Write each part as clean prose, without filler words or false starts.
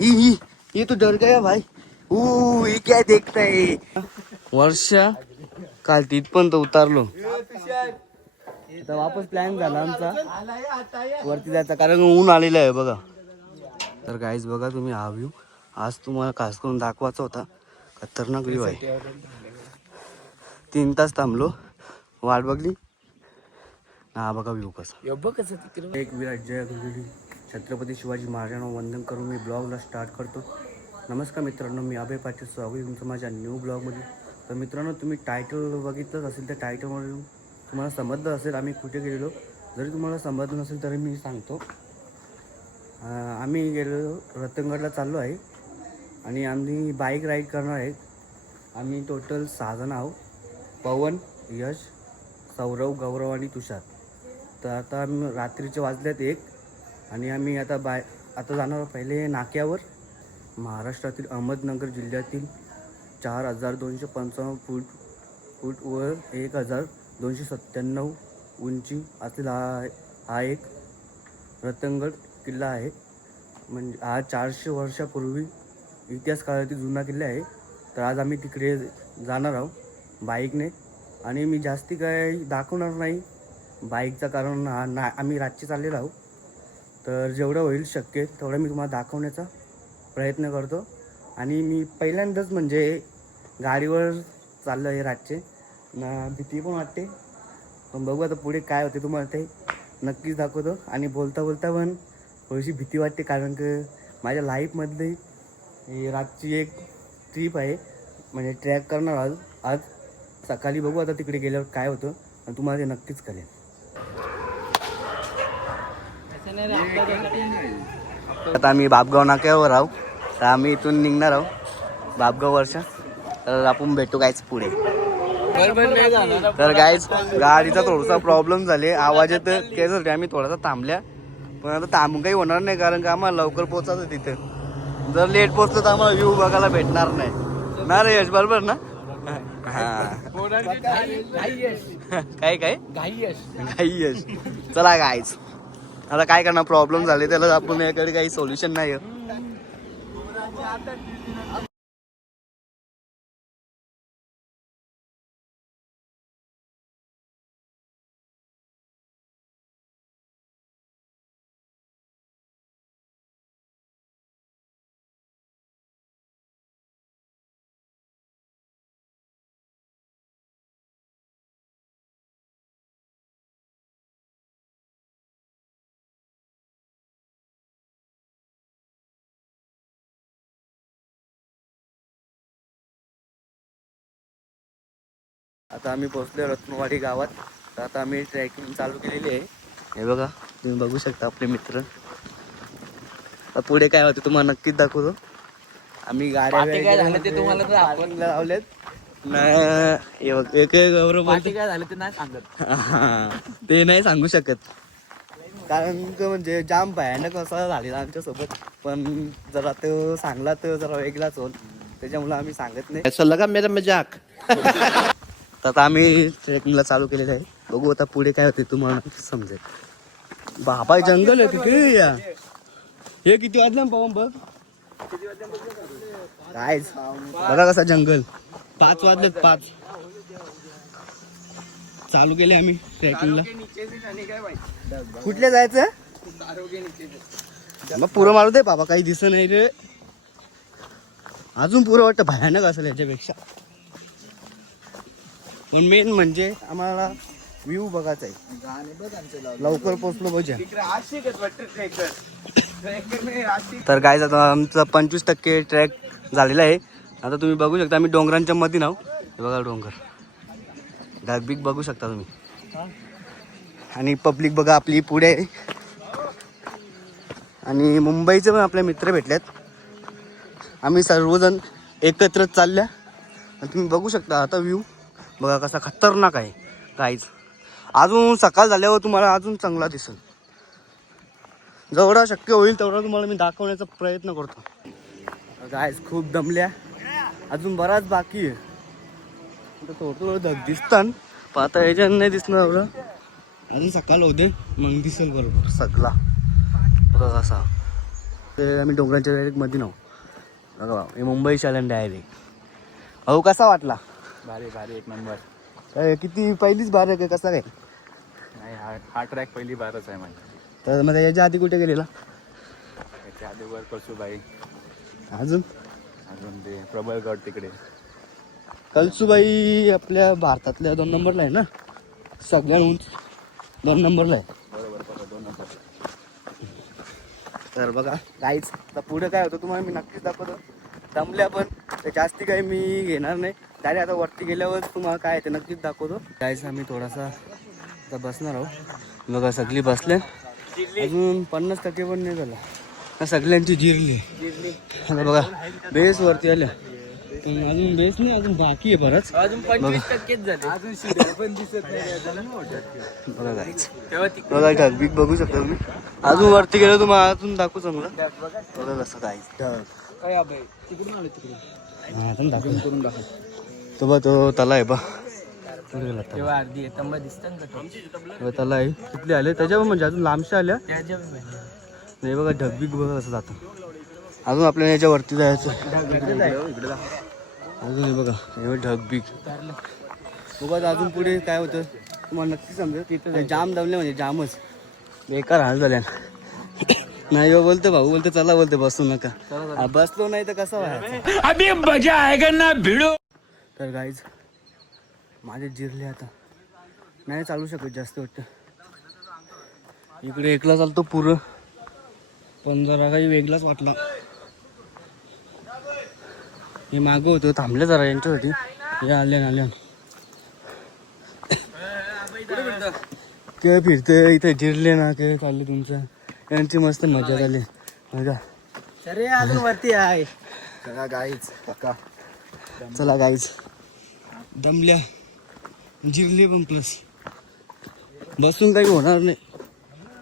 ये तो डर गया भाई. ये क्या देखताय. वर्षा काल तिथपर्यंत उतारलो. आता वापस प्लॅन झाला आमचा वरती जायचा, कारण ऊन आलेलं आहे बघा. तर गाईज बघा तुम्ही हा व्ह्यू आज तुम्हाला खास करून दाखवायचा होता. खतरनाक व्ह्यू आहे. 3 तास थांबलो, वाट बघली. हा बघा व्ह्यू कसा. एक विराट जय गुरुजी छत्रपती शिवाजी महाराजांना वंदन करून मी ब्लॉगला स्टार्ट करतो. नमस्कार मित्रांनो, मी अभय पाटील, स्वागत आहे तुमचं माझ्या न्यू ब्लॉगमध्ये. तर मित्रांनो, तुम्ही टायटल बघितलंच असेल, त्या टायटलमधून तुम्हाला समजलं असेल आम्ही कुठे गेलेलो. जरी तुम्हाला समजलं नसेल तरी मी सांगतो. आम्ही गेलो रतनगडला चाललो आहे आणि आम्ही बाईक राईड करणार आहेत. आम्ही टोटल 6 जण आहोत. पवन, यश, सौरव, गौरव आणि तुषार. तर आता आम्ही रात्रीचे वाजल्यात 1 आणि आम्ही आता जाणार पहिले नाक्यावर. महाराष्ट्रातील अहमदनगर जिल्ह्यातील 4255 फूट वर 1297 उंची असलेला हा एक रतनगड किल्ला आहे. म्हणजे हा 400 वर्षापूर्वी इतिहास काळातील जुना किल्ला आहे. तर आज आम्ही तिकडे जाणार आहोत बाईकने आणि मी जास्ती काही दाखवणार नाही बाईकचा, कारण आम्ही रातची चाललेलो आहोत. तर जेवढं होईल शक्य तेवढं मी तुम्हाला दाखवण्याचा प्रयत्न करतो. आणि मी पहिल्यांदाच म्हणजे गाडीवर चाललो आहे रातचे, भीती पण वाटते, पण बघू आता पुढे काय होते तुम्हाला ते नक्कीच दाखवतो. आणि बोलता बोलता पण थोडीशी भीती वाटते, कारण की माझ्या लाईफमधली रातची एक ट्रिप आहे, म्हणजे ट्रॅक करणार आज सकाळी. बघू आता तिकडे गेल्यावर काय होतं आणि तुम्हाला ते नक्कीच कळेल. आता आम्ही बापगाव नाक्यावर आहोत. तर आम्ही इथून निघणार आहोत बापगाव वर्षा. तर आपण भेटू गायच पुढे. तर गायच गाडीचा थोडासा प्रॉब्लेम झाले, आवाज येतं त्यासाठी आम्ही थोडासा थांबल्या. पण आता थांबून काही होणार नाही, कारण का आम्हाला लवकर पोहोचायचं तिथे. जर लेट पोहोचलो तर आम्हाला व्ह्यू बघायला भेटणार नाही ना रे यश, बरोबर ना? काय घाई यश. चला गायच, आता काय करणार, प्रॉब्लेम झाले त्याला आपण याकडे काही सोल्युशन नाही. आता आम्ही पोहोचलो रत्नवाडी गावात. तर आता आम्ही ट्रेकिंग चालू केलेली आहे. हे बघा तुम्ही बघू शकता आपले मित्र. पुढे काय होते तुम्हाला नक्कीच दाखवतो. आम्ही गाड्या लावलेत नाही. एक गौरव काय झालं ते नाही सांगत. ते नाही सांगू शकत, कारण म्हणजे जाम भयानक असं झालेला आमच्यासोबत. पण जरा तो सांगला तर जरा वेगळाच होल, त्याच्यामुळे आम्ही सांगत नाही. असं लगा मेरा मजाक. तर आता आम्ही ट्रेकिंगला चालू केलेलं आहे. बघू आता पुढे काय होते तुम्हाला समजेल. बाबा जंगल आहे तिकडे. या हे किती वाजलं पवन बघ काय बघा कसा जंगल. 5 वाजलेत 5. चालू केले आम्ही ट्रेकिंगला. कुठले जायचं मग पुरं मारू दे बाबा, काही दिसत नाही रे. अजून पुरं वाटतं भयानक असेल याच्यापेक्षा. पण मेन म्हणजे आम्हाला व्ह्यू बघायचा आहे. लवकर पोहोचलो बघा. तर काय आता आमचा 25% ट्रॅक झालेला आहे. आता तुम्ही बघू शकता आम्ही डोंगरांच्या मध्ये नाव. हे बघा डोंगर, ढगबीग बघू शकता तुम्ही. आणि पब्लिक बघा आपली पुढे आहे. आणि मुंबईचे पण आपले मित्र भेटलेत. आम्ही सर्वजण एकत्र चालल्या. आणि तुम्ही बघू शकता आता व्ह्यू बघा कसा खतरनाक आहे. काहीच अजून सकाळ झाल्यावर तुम्हाला अजून चांगला दिसेल. जेवढा शक्य होईल तेवढा तुम्हाला मी दाखवण्याचा प्रयत्न करतो. गाईज खूप दमल्या, अजून बराच बाकी आहे. थोडं धग दिसतं पण आता याच्यात नाही दिसणार एवढं. अजून सकाळ होते मग दिसेल बरोबर सगळा बघा कसा. तर आम्ही डोंगरांच्या डायरेक्ट मध्ये नाव बघा भाऊ, हे मुंबई शालन डायरेक्ट. अहो कसा वाटला? भारी भारी एक नंबर. किती पहिलीच बार आहे का कसा काय? नाही हा ट्रॅक पहिली बारच आहे माझी. तर मग याच्या आधी कुठे गेलेला? त्याच्या आधी वर कळसूबाई, अजून अजून ते प्रबळगड तिकडे. कळसूबाई आपल्या भारतातल्या 2 नंबरला आहे ना, सगळ्यात उंच 2 नंबरला आहे. बरोबर बरोबर 2 नंबर. तर बघा काहीच आता पुढे काय होतं तुम्हाला मी नक्कीच दाखवतो. दमल्या पण ते जास्ती काही मी घेणार नाही, डायरेक्ट आता वरती गेल्यावर तुम्हाला काय ते नक्कीच दाखवतो. काहीच आम्ही थोडासा आता बसणार आहोत. बघा सगळी बसले, अजून 50% पण नाही झाला, सगळ्यांची जिरली. आता बघा बेस वरती आल्या, अजून बेस नाही, अजून बाकी आहे बरंच. अजून 25%च झाले. अजून शिड्या पण दिसत नाही. बघा काहीच बघा ढग बघू शकता तुम्ही. अजून वरती गेलो तुम्हाला अजून दाखवू चांगलं. बघा कसं काहीच ढग काय अभय तिकडून आलो तिकडून दाखवून करून दाखव. तो बा तो तला आहे बा तेव्हा अर्धी तंबा दिसतात तला आहे तिथले आले त्याच्यावर म्हणजे अजून लांबशा आल्या त्याच्या नाही. बघा ढगबीक बघा कसं जातं. अजून आपल्याला याच्यावरती जायचं अजून हे बघा हे ढगबीक बघा. अजून पुढे काय होतं तुम्हाला नक्की समजेल. तिथं जाम दमले म्हणजे जामच बेकार हाल झाल्या. नाही बोलते भाऊ बोलते चला बोलते बसू नका. बसलो नाही तर कसं व्हायचं. अभी मजा आएगा ना भिडो. तर गाईज माझे जिरले आता नाही चालू शकत जास्त वाटतं. इकडे एकला चालतो पुरं पण जरा काही वेगळाच वाटला. हे मागं होतं थांबले जरा यांच्यासाठी. हे आल्या के फिरते इथे जिरले ना के चालले तुमचं. यांची मस्त मजा झाली बघा. अरे अजून वरती आहे. चला गाईच पक्का. चला गाईज दमल्या जिरले पण प्लस बसून काही होणार नाही.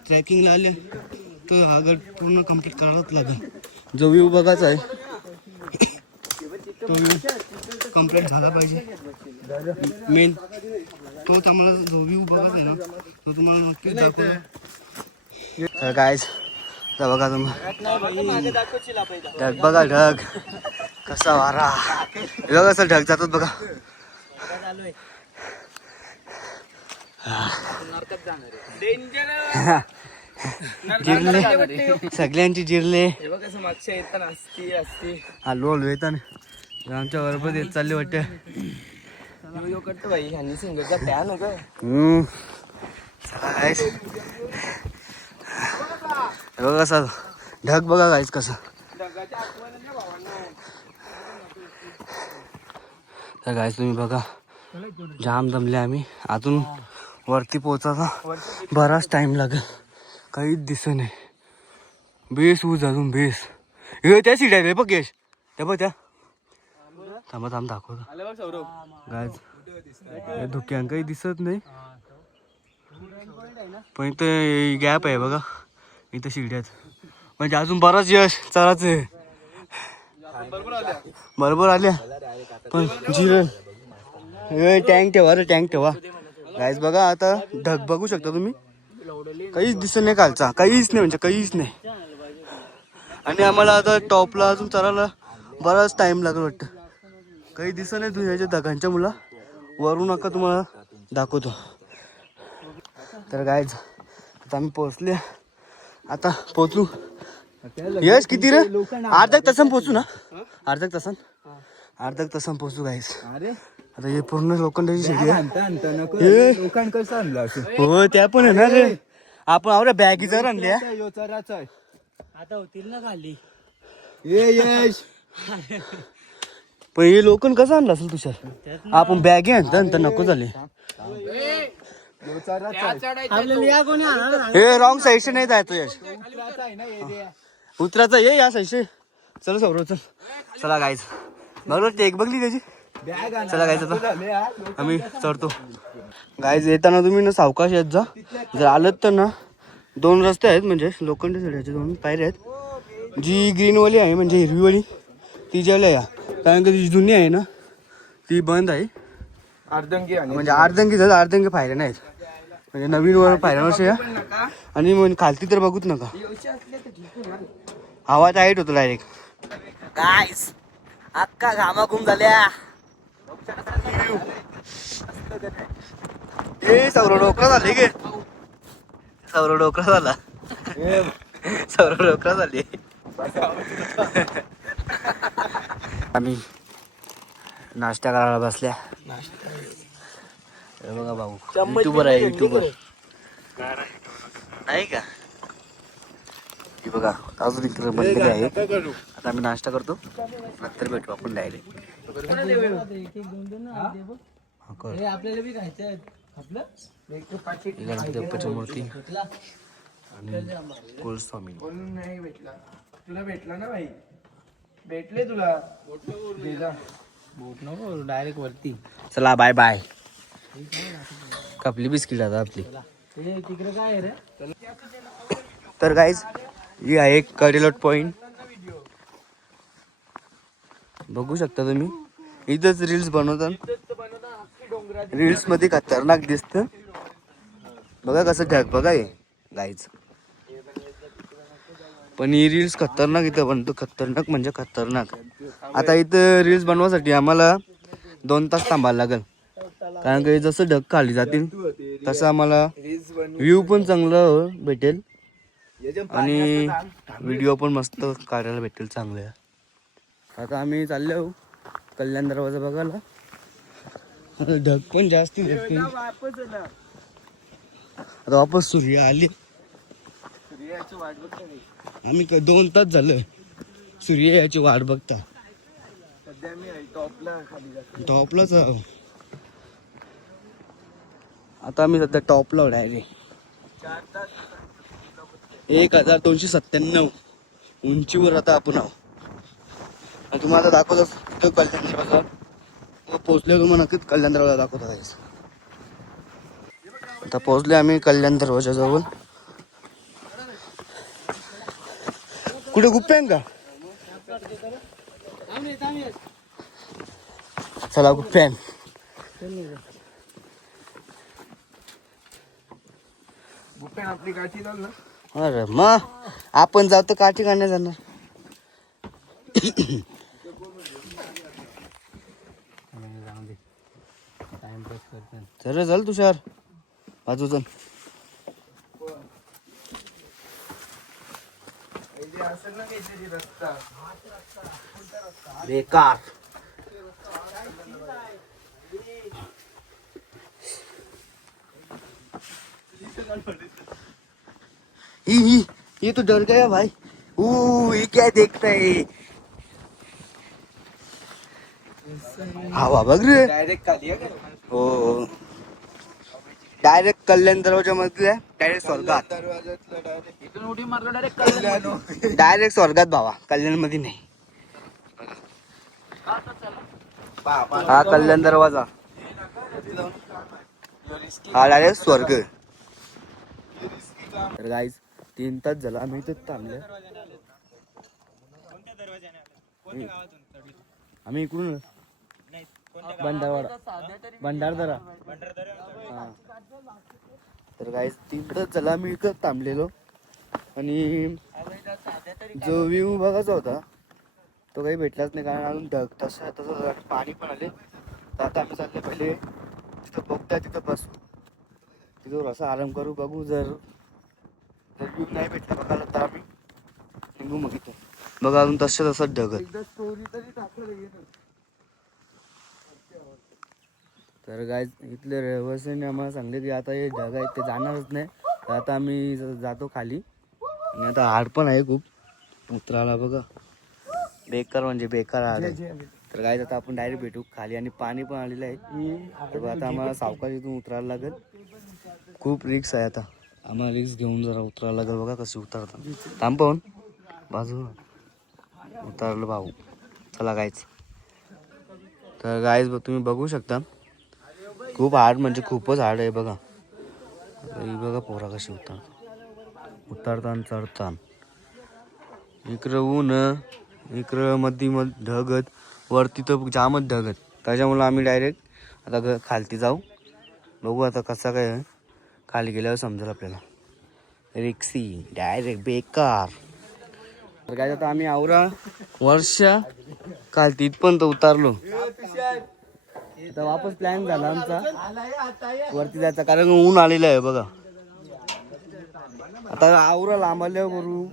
ट्रॅकिंगला आल्या तर हा गड पूर्ण कम्प्लीट करायलाच लागेल. जो व्ह्यू बघायचा आहे तो व्ह्यू कम्प्लीट झाला पाहिजे. मेन तोच आम्हाला जो व्ह्यू बघायचा आहे ना तो तुम्हाला नक्कीच दाखवतो. तर गाईज तर बघा तुम्ही ढग बघा ढग कसा वारा बघा कसं ढग जातात बघा. जिरले सगळ्यांची जिरले. मागच्या येताना असती असती हलू हलू येताना आमच्या बरोबर येत चालले वाटते. करतो भाई ह्यांनी सिंगरचा फॅन होता. बघा कसा ढग बघा गाईस कसा. तर गाईस तुम्ही बघा जाम दमले आम्ही. अजून वरती पोहोचायला बराच टाइम लागेल. काहीच दिसत नाही. बेस ऊज अजून बेस हे त्या सीट आहे बघ यश त्या बघ त्या थांबा दाखवतो गाईज. धुक्यां काही दिसत नाही पण इथं गॅप आहे बघा. इथं शिड्यात म्हणजे अजून बराच यश चढाच आहे. बरोबर आल्या पण जिरे टँक ठेवा रे टँक ठेवा. गाईज बघा आता ढग बघू शकता तुम्ही. काहीच दिसत नाही कालचा काहीच नाही म्हणजे काहीच नाही. आणि आम्हाला आता टॉपला अजून चढायला बराच टाइम लागेल वाटतं. काही दिसत नाही तुझ्या ढगांच्या मुला. वरून नका तुम्हाला दाखवतो. तर गाईज आता आम्ही पोहोचले. आता पोहोचू यश किती रे अर्धा तासान पोहोचू ना. अर्धा तासान पोहोचू गाईज. आता हे पूर्ण लोखंडाची शिडी आहे. लोखंड कसं आणलं असं. हो त्या पण आहे ना रे. आपण आवड्या बॅगी जर आणल्या आता होतील ना खाली. यश पण हे लोखंड कसं आणलं असेल तुषार. आपण बॅगे आणता नको झाले. हे रॉंग साईडचे नाही जायचं यश. उतराचा ये या साईडचे. चला सौरव चल. चला गाईज बरोबर टेक बघली त्याची. चला गाईज आता आम्ही चढतो. गाईज येताना तुम्ही ना सावकाश येत जा. जर आलत तर ना 2 रस्ते आहेत म्हणजे लोखंडी चढायचे 2 पायऱ्या आहेत. जी ग्रीनवाली आहे म्हणजे हिरवीवाली ती जेवल्या या कारण की ती जुनी आहे ना ती बंद आहे. अर्धंगी म्हणजे अर्धंगी झालं अर्धंगी पायऱ्या नाहीत म्हणजे नवीन वर पायऱ्या नसे या. आणि मग खालती तर बघूच नका. हवा टाईट होतो डायरेक्ट गाईस अक्का घामाघूम झाल्या ए सौर डोकरा झाले गे सौर डोकरा झाला सौर डोकरा झाली आम्ही नाश्ता करायला बसल्या हे बघा भाऊ युट्यूबर आहे युट्यूबर नाही का हे बघा अजून इकडे मंडळी आहे आता आम्ही नाश्ता करतो नंतर भेटू आपण डायरेक्ट आपल्याला बी खायचं आहे आपलं गणपती मूर्ती आणि कुलस्वामी बोलून नाही भेटला तुला भेटला ना भाई भेटले तुला बोट नको डायरेक्ट वरती चला बाय बाय कपली बिस्किट आता आपली तिकडे काय आहे रे तर गाईज ही आहे एक कडेलोट पॉइंट बघू शकता तुम्ही इथंच रील्स बनवतात रील्स मध्ये खतरनाक दिसत बघा कसं ढग बघा हे गाईज पण ही रील्स खतरनाक इथं बनतो खतरनाक म्हणजे खतरनाक आता इथं रील्स बनवासाठी आम्हाला 2 तास थांबायला लागेल कारण की जसं ढग खाली जातील तसं आम्हाला व्ह्यू पण चांगलं भेटेल आणि व्हिडिओ पण मस्त काढायला भेटेल चांगले आता आम्ही चाललो कल्याण दरवाजा बघायला ढग पण जास्त आता वापस सूर्य आले आम्ही 2 तास झालं सूर्य याची वाट बघता सध्या मी टॉपला खाली टॉपलाच आहो आता आम्ही सध्या टॉपला डायरेक्ट 1297 उंचीवर आता आपण आहो आणि तुम्हाला दाखवतो कल्याण दरवाजा पोहोचले तुम्हाला नक्कीच कल्याण दरवाजा दाखवतो गाईस आता पोहोचले आम्ही कल्याण दरवाजा जवळ कुठे गुप्प्यान का चला गुप्प्यान गुप्पेन आपली काठी लावल ना अरे मग आपण जाऊ तर काठी काढण्यात जाणार चल चल तुषार बाजू चल असेल ना काहीतरी रस्ता बेकार ये तो डर गया भाई ये क्या देखता है हवा बघ रे डायरेक्ट खाली आहे हो डायरेक्ट कल्याण दरवाजा मधले डायरेक्ट स्वर्गात दरवाजातला डायरेक्ट इथून उडी मारलं डायरेक्ट डायरेक्ट स्वर्गात भावा कल्याण मध्ये नाही हा कल्याण दरवाजा हा डायरेक्ट स्वर्ग तर गाईज 3 तास झाला आम्ही इथं थांबले आम्ही इकडून भंडारदरा हा तर गाईज 3 तास झाला आम्ही इथं थांबलेलो आणि जो व्ह्यू बघायचा होता तो काही भेटलाच नाही कारण अजून ढग तसं पाणी पण आले तर आता आम्ही चालले पहिले तिथं बघताय तिथं बसू तिथं असं आराम करू बघू जर व्ह्यू नाही भेटला बघायला तर आम्ही निघू मग इथं बघा अजून तसंच ढगत स्टोरी तरी टाकलं तर काय इथले रहिवासीने आम्हाला सांगले की आता हे ढग आहेत ते जाणारच नाही तर आता आम्ही जातो खाली आणि आता हाड पण आहे खूप उतरायला बघा बेकार म्हणजे बेकार हाड आहे तर काय आता आपण डायरेक्ट भेटू खाली आणि पाणी पण आलेलं आहे तर आता आम्हाला सावकाश इथून उतरायला लागेल खूप रिक्स आहे आता आम्हाला रिक्स घेऊन जरा उतरायला लागेल बघा कशी उतरतात थांब पाहून बाजू उतरलं भाऊ चला गायच तर गायच तुम्ही बघू शकता खूप हार्ड म्हणजे खूपच हार्ड आहे बघा ही बघा पोरा कशी उतरताना चढताना इकडं ऊन इकडं मध्ये ढगत वरती तर जामच ढगत त्याच्यामुळं आम्ही डायरेक्ट आता खालती जाऊ बघू आता कसा काय खाली गेल्यावर समजेल आपल्याला रिक्सी डायरेक्ट बेकार तर काय आता आम्ही आवरा वर्षा काल तिथपर्यंत उतारलो. आता वापस प्लॅन झाला आमचा वरती जायचा, कारण ऊन आलेलं आहे बघा. आता आवरा लांबल्यावर करू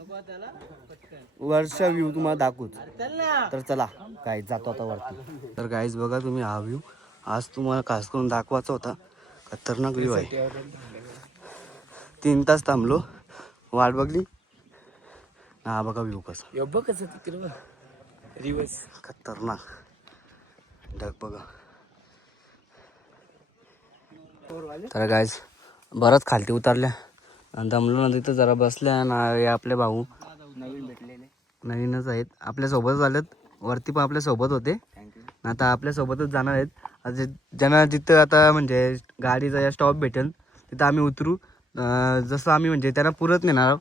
वर्षा व्ह्यू तुम्हाला दाखवूच. तर चला काय जातो आता वरती. तर गाईज बघा तुम्ही हा व्ह्यू आज तुम्हाला खास करून दाखवायचा होता. खतरनाक व्ह्यू आहे. 3 तास थांबलो, वाट बघली. हा बघा व्ह्यू कसा बघ कसं तिकडं रिवर्स खतरनाक ढग बघा. तर गाईज बरंच खालती उतरल्या आणि दमलो ना तिथं जरा बसल्या ना. आपले भाऊ नवीन भेटलेले नवीनच आहेत, आपल्यासोबतच आलेत. वरती पण आपल्यासोबत होते, आता आपल्यासोबतच जाणार आहेत. आता ज्यांना जिथं आता म्हणजे गाडीचा या स्टॉप भेटेल तिथं आम्ही उतरू. जसं आम्ही म्हणजे त्यांना पुरत नेणार.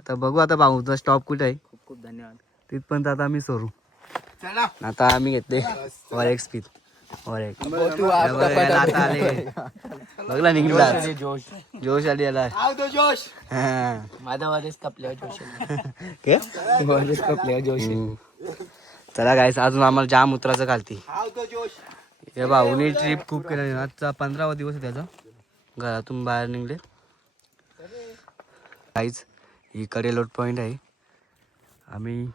आता बघू आता भाऊचा स्टॉप कुठे आहे. खूप खूप धन्यवाद. तिथपर्यंत आता आम्ही सोडू. चला आता आम्ही घेतले वर एक स्पीड वर एक आता आले बघला निघला जोश जोश आली याला. जोश हा. माझा वारेस कपल्यावर जोश काय? वारेस कपल्यावर जोश चला गाईस अजून आम्हाला जाम उतरायचं खालती. जोश या भाऊने ट्रिप खूप केली. आजचा 15वा दिवस आहे त्याचा घरातून बाहेर निघले. काहीच इकडे लोट पॉईंट आहे. आम्ही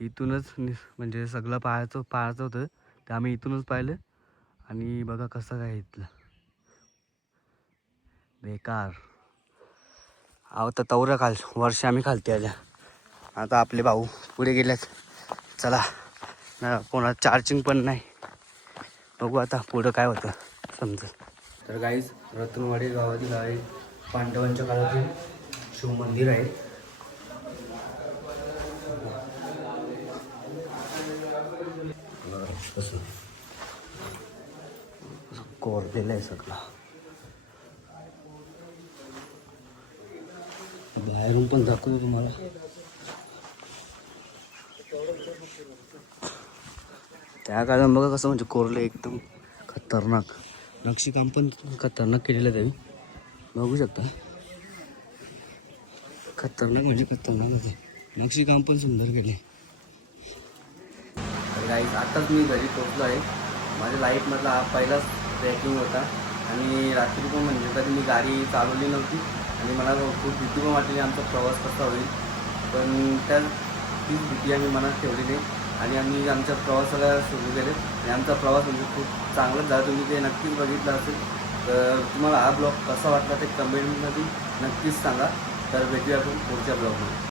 इथूनच म्हणजे सगळं पाहायचं होतं ते आम्ही इथूनच पाहिलं. आणि बघा कसं काय इथलं बेकार. अहो तर तवरं खाल वर्ष आम्ही खालती आल्या. आता आपले भाऊ पुढे गेलेत. चला ना कोणा चार्जिंग पण नाही. बघू आता पुढं काय होतं समजेल. तर गाईज रत्नवाडी गावातील आहे पांडवांच्या काळातील शिवमंदिर आहे. कोरलेलं आहे सगळं. बाहेरून पण दाखवतो तुम्हाला. त्या काळात बघा कसं म्हणजे कोरलं एकदम खतरनाक. नक्षीकाम पण खतरनाक केलेलं आहे त्यांनी बघू शकता. खतरनाक म्हणजे खतरनाक आहे. नक्षीकाम पण सुंदर केले. तर गाईस आताच मी घरी पोहोचलो आहे. माझ्या लाईफमधला हा पहिलाच ट्रेकिंग होता. आणि रात्री पण म्हणजे कधी मी गाडी चालवली नव्हती आणि मला खूप भीती पण वाटली आमचा प्रवास कसा होईल. पण तीच भीती आम्ही मनात ठेवलेली आहे आणि आम्ही आमच्या प्रवासाला सुरू केले. आणि आमचा प्रवास म्हणजे खूप चांगलाच झाला. तुम्ही ते नक्कीच बघितलं असेल. तर तुम्हाला हा ब्लॉग कसा वाटला ते कमेंटमध्ये नक्कीच सांगा. तर भेटूया आपण पुढच्या ब्लॉगमध्ये.